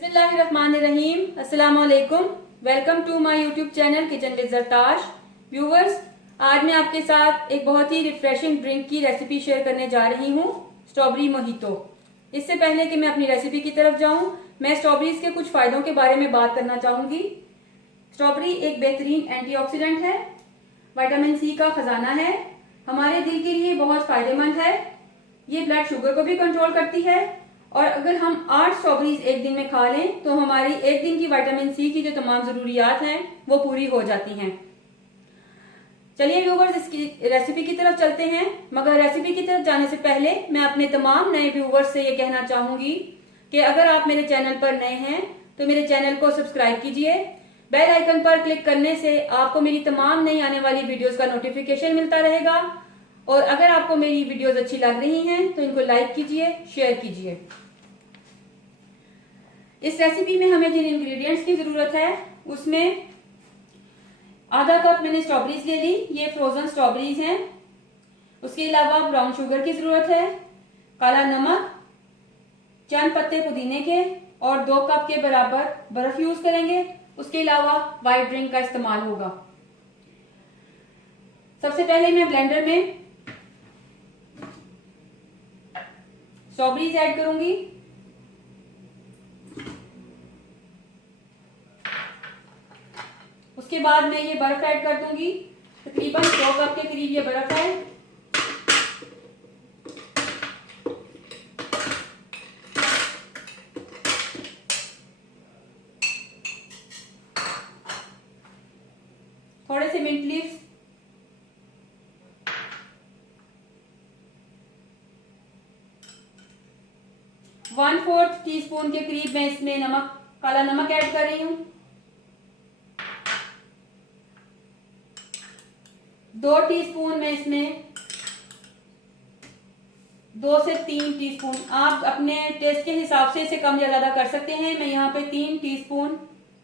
बिस्मिल्लाहिर्रहमानिर्रहीम। अस्सलाम वालेकुम। Welcome to my YouTube channel kitchen with Zartash. Viewers, आज मैं आपके साथ एक बहुत ही रिफ्रेशिंग ड्रिंक की रेसिपी शेयर करने जा रही हूँ, स्ट्रॉबेरी मोहितो। इससे पहले कि मैं अपनी रेसिपी की तरफ जाऊं, मैं स्ट्रॉबेरीज के कुछ फायदों के बारे में बात करना चाहूंगी। स्ट्रॉबेरी एक बेहतरीन एंटीऑक्सीडेंट है, विटामिन सी का खजाना है, हमारे दिल के लिए बहुत फायदेमंद है। ये ब्लड शुगर को भी कंट्रोल करती है और अगर हम 8 स्ट्रॉबेरीज एक दिन में खा लें तो हमारी एक दिन की विटामिन सी की जो तमाम जरूरियात हैं वो पूरी हो जाती हैं। चलिए व्यूवर्स, इसकी रेसिपी की तरफ चलते हैं। मगर रेसिपी की तरफ जाने से पहले मैं अपने तमाम नए व्यूवर्स से ये कहना चाहूंगी कि अगर आप मेरे चैनल पर नए हैं तो मेरे चैनल को सब्सक्राइब कीजिए। बेल आइकन पर क्लिक करने से आपको मेरी तमाम नई आने वाली वीडियोस का नोटिफिकेशन मिलता रहेगा। और अगर आपको मेरी वीडियोस अच्छी लग रही हैं तो इनको लाइक कीजिए, शेयर कीजिए। इस रेसिपी में हमें जिन इंग्रेडिएंट्स की जरूरत है उसमें आधा कप मैंने स्ट्रॉबेरीज ले ली, ये फ्रोजन स्ट्रॉबेरीज हैं। उसके अलावा ब्राउन शुगर की जरूरत है, काला नमक, चंद पत्ते पुदीने के और 2 कप के बराबर बर्फ यूज करेंगे। उसके अलावा व्हाइट ड्रिंक का इस्तेमाल होगा। सबसे पहले मैं ब्लेंडर में स्ट्रॉबेरीज ऐड करूंगी। उसके बाद मैं ये बर्फ ऐड कर दूंगी। तकरीबन 100 कप के करीब ये बर्फ है। थोड़े से mint leaves, one fourth tea spoon के करीब मैं इसमें नमक, काला नमक ऐड कर रही हूं। 2 टीस्पून में इसमें 2 से 3 टीस्पून, आप अपने टेस्ट के हिसाब से इसे कम या ज्यादा कर सकते हैं। मैं यहाँ पे 3 टीस्पून,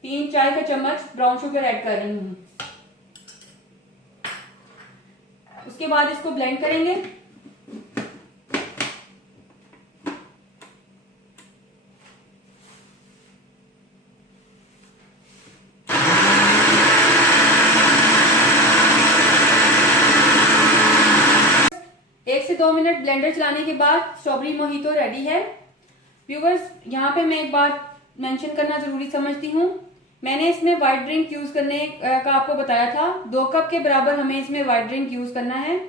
3 चाय का चम्मच ब्राउन शुगर ऐड कर रही हूँ। उसके बाद इसको ब्लेंड करेंगे। एक से 2 मिनट ब्लेंडर चलाने के बाद स्ट्रॉबेरी मोहितो रेडी है। व्यूवर्स, यहाँ पे मैं एक बात मेंशन करना जरूरी समझती हूँ। मैंने इसमें व्हाइट ड्रिंक यूज करने का आपको बताया था। 2 कप के बराबर हमें इसमें व्हाइट ड्रिंक यूज करना है,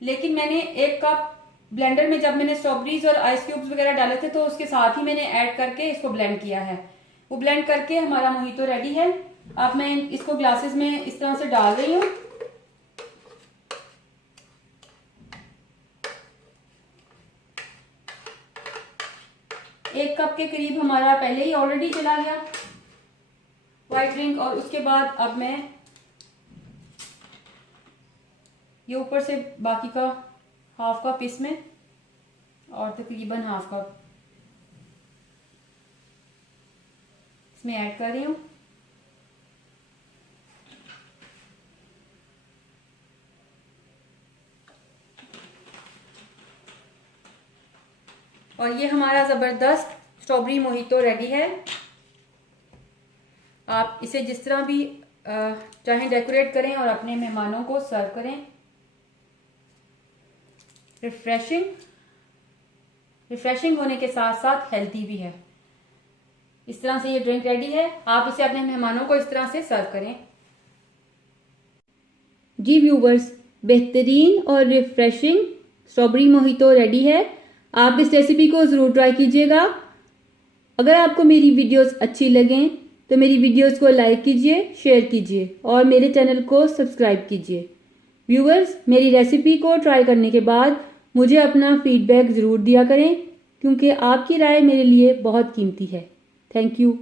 लेकिन मैंने 1 कप ब्लेंडर में जब मैंने स्ट्रॉबेरीज और आइस क्यूब्स वगैरह डाले थे तो उसके साथ ही मैंने ऐड करके इसको ब्लेंड किया है। वो ब्लेंड करके हमारा मोहितो रेडी है। अब मैं इसको ग्लासेस में इस तरह से डाल रही हूँ। एक कप के करीब हमारा पहले ही ऑलरेडी चला गया व्हाइट ड्रिंक। और उसके बाद अब मैं ये ऊपर से बाकी का हाफ कप इसमें और तकरीबन हाफ कप इसमें ऐड कर रही हूँ। और ये हमारा जबरदस्त स्ट्रॉबेरी मोहितो रेडी है। आप इसे जिस तरह भी चाहें डेकोरेट करें और अपने मेहमानों को सर्व करें। रिफ्रेशिंग होने के साथ साथ हेल्थी भी है। इस तरह से ये ड्रिंक रेडी है। आप इसे अपने मेहमानों को इस तरह से सर्व करें। जी व्यूवर्स, बेहतरीन और रिफ्रेशिंग स्ट्रॉबेरी मोहितो रेडी है। आप इस रेसिपी को जरूर ट्राई कीजिएगा। अगर आपको मेरी वीडियोस अच्छी लगें तो मेरी वीडियोस को लाइक कीजिए, शेयर कीजिए और मेरे चैनल को सब्सक्राइब कीजिए। व्यूवर्स, मेरी रेसिपी को ट्राई करने के बाद मुझे अपना फीडबैक जरूर दिया करें, क्योंकि आपकी राय मेरे लिए बहुत कीमती है। Thank you.